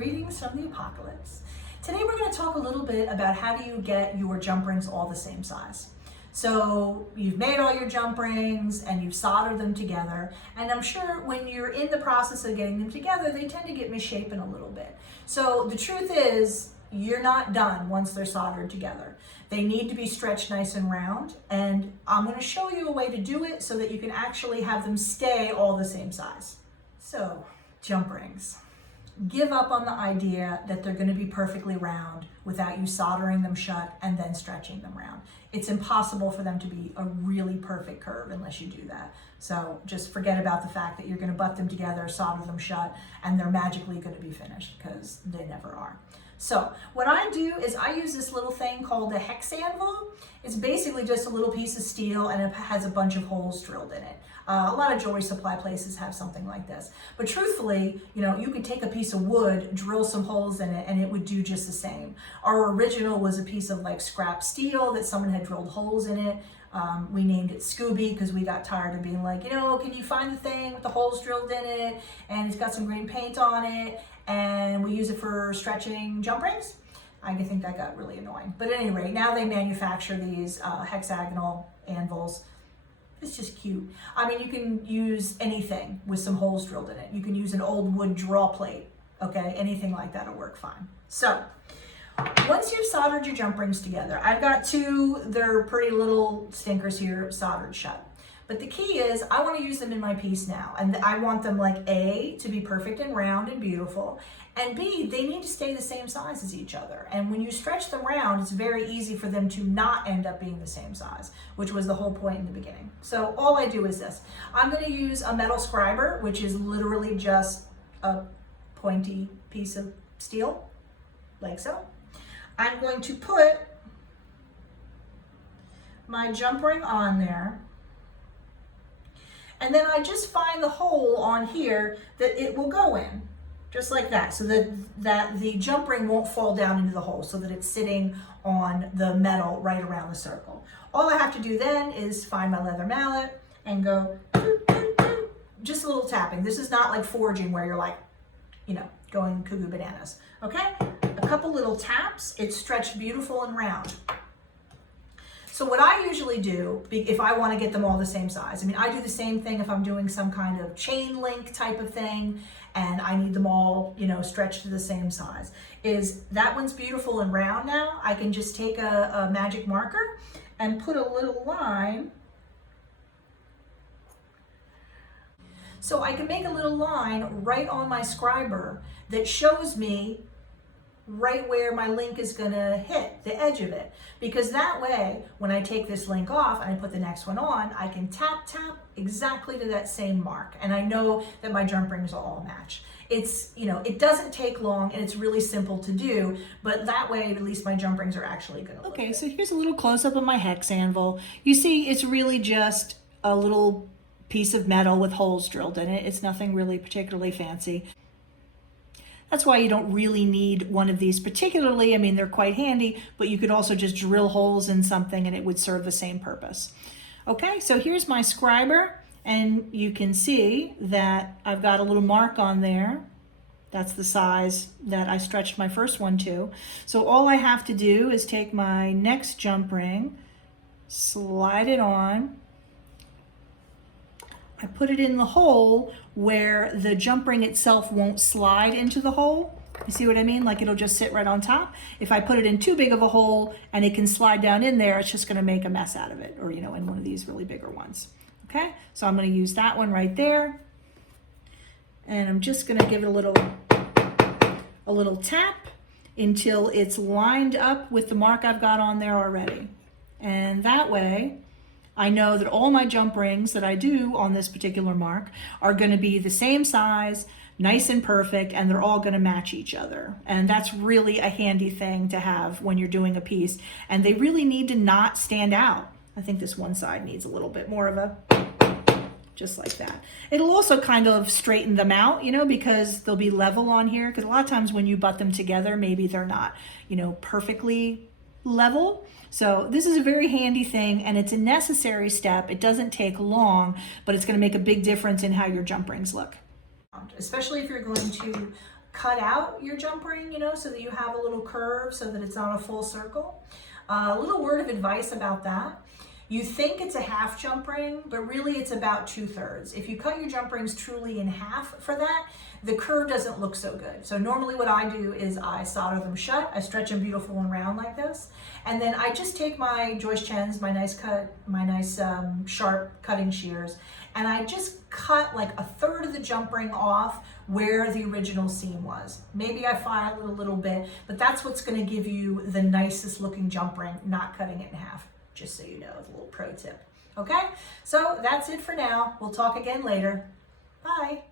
Greetings from the apocalypse. Today we're going to talk a little bit about how do you get your jump rings all the same size. So you've made all your jump rings and you've soldered them together, and I'm sure when you're in the process of getting them together, they tend to get misshapen a little bit. So the truth is, you're not done once they're soldered together. They need to be stretched nice and round, and I'm going to show you a way to do it so that you can actually have them stay all the same size. So, jump rings. Give up on the idea that they're going to be perfectly round without you soldering them shut and then stretching them round. It's impossible for them to be a really perfect curve unless you do that. So just forget about the fact that you're going to butt them together, solder them shut, and they're magically going to be finished, because they never are. So what I do is I use this little thing called a Hex Anvil. It's basically just a little piece of steel, and it has a bunch of holes drilled in it. A lot of jewelry supply places have something like this. But truthfully, you could take a piece of wood, drill some holes in it, and it would do just the same. Our original was a piece of like scrap steel that someone had drilled holes in it. We named it Scooby because we got tired of being like, can you find the thing with the holes drilled in it? And it's got some green paint on it. And we use it for stretching jump rings. I think that got really annoying. But at any rate, now they manufacture these hexagonal anvils. It's just cute. I mean, you can use anything with some holes drilled in it. You can use an old wood draw plate, okay? Anything like that will work fine. So, once you've soldered your jump rings together, I've got two, they're pretty little stinkers here, soldered shut. But the key is, I want to use them in my piece now. And I want them like A, to be perfect and round and beautiful. And B, they need to stay the same size as each other. And when you stretch them round, it's very easy for them to not end up being the same size, which was the whole point in the beginning. So all I do is this. I'm going to use a metal scriber, which is literally just a pointy piece of steel, like so. I'm going to put my jump ring on there. And then I just find the hole on here that it will go in, just like that, so that the jump ring won't fall down into the hole, so that it's sitting on the metal right around the circle. All I have to do then is find my leather mallet and go, just a little tapping. This is not like forging where you're like, going cuckoo bananas, okay? A couple little taps, it's stretched beautiful and round. So what I usually do, if I want to get them all the same size, I do the same thing if I'm doing some kind of chain link type of thing and I need them all, stretched to the same size, is that one's beautiful and round now. I can just take a magic marker and put a little line. So I can make a little line right on my scriber that shows me right where my link is going to hit the edge of it, because that way when I take this link off and I put the next one on, I can tap exactly to that same mark, and I know that my jump rings will all match. It's it doesn't take long and it's really simple to do, but that way at least my jump rings are actually going to look good. So here's a little close-up of my hex anvil. You see, it's really just a little piece of metal with holes drilled in it. It's nothing really particularly fancy. That's why you don't really need one of these particularly. They're quite handy, but you could also just drill holes in something and it would serve the same purpose. Okay, so here's my scriber, and you can see that I've got a little mark on there. That's the size that I stretched my first one to. So all I have to do is take my next jump ring, slide it on. I put it in the hole where the jump ring itself won't slide into the hole. You see what I mean? Like it'll just sit right on top. If I put it in too big of a hole and it can slide down in there, it's just gonna make a mess out of it, or in one of these really bigger ones. Okay, so I'm gonna use that one right there. And I'm just gonna give it a little tap until it's lined up with the mark I've got on there already. And that way, I know that all my jump rings that I do on this particular mark are going to be the same size, nice and perfect, and they're all going to match each other. And that's really a handy thing to have when you're doing a piece. And they really need to not stand out. I think this one side needs a little bit more of a, just like that. It'll also kind of straighten them out, because they'll be level on here. Because a lot of times when you butt them together, maybe they're not, perfectly level. So this is a very handy thing, and it's a necessary step. It doesn't take long, but it's going to make a big difference in how your jump rings look. Especially if you're going to cut out your jump ring, so that you have a little curve so that it's not a full circle. A little word of advice about that. You think it's a half jump ring, but really it's about 2/3. If you cut your jump rings truly in half for that, the curve doesn't look so good. So normally what I do is I solder them shut, I stretch them beautiful and round like this, and then I just take my Joyce Chen's, my nice sharp cutting shears, and I just cut like 1/3 of the jump ring off where the original seam was. Maybe I file it a little bit, but that's what's gonna give you the nicest looking jump ring, not cutting it in half. Just so you know, it's a little pro tip. Okay, so that's it for now. We'll talk again later. Bye.